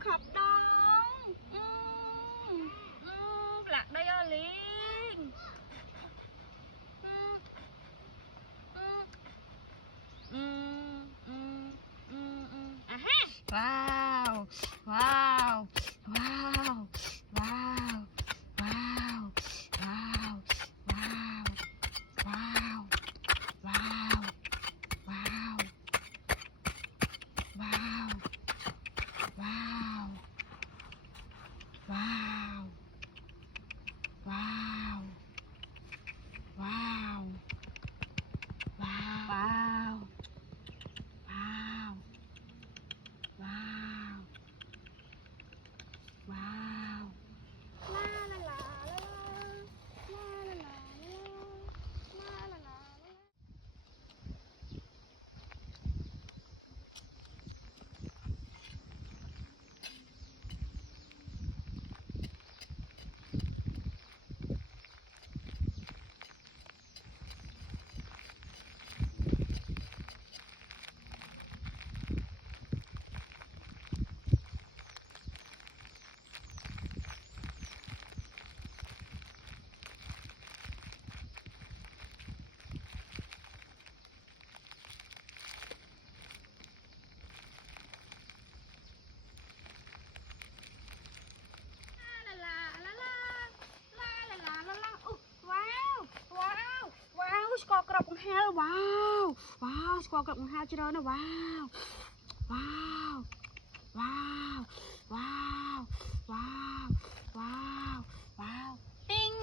khập đông lạc đây ở liền wow wow wow wow wow wow wow wow wow wow wow wow wow wow wow wow wow wow wow la la la la la la la la. Score cọc con heo wow wow score cọc con heo chưa đó wow wow wow wow wow wow wow tinh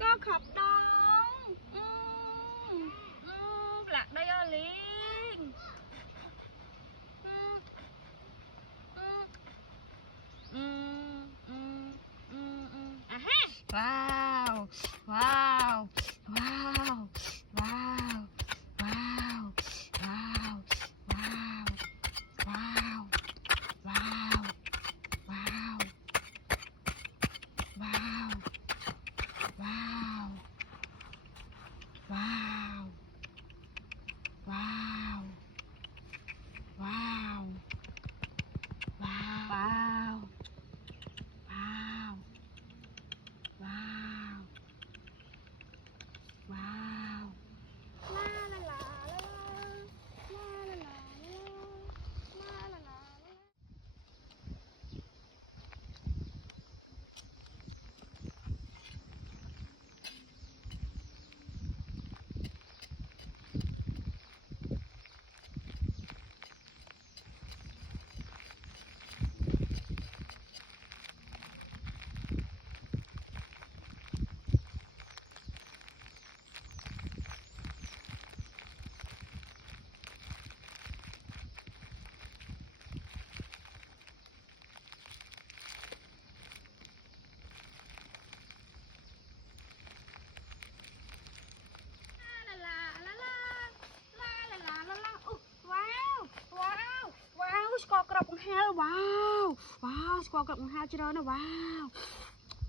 có khập đông lạc đây ở liền wow wow wow wow wow wow wow wow wow wow wow wow wow wow wow wow wow wow wow la la la la la la la la la. Score cọc con heo wow wow score cọc con heo chưa đó wow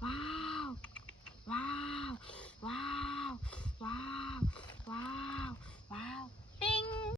wow wow wow wow wow wow wow tinh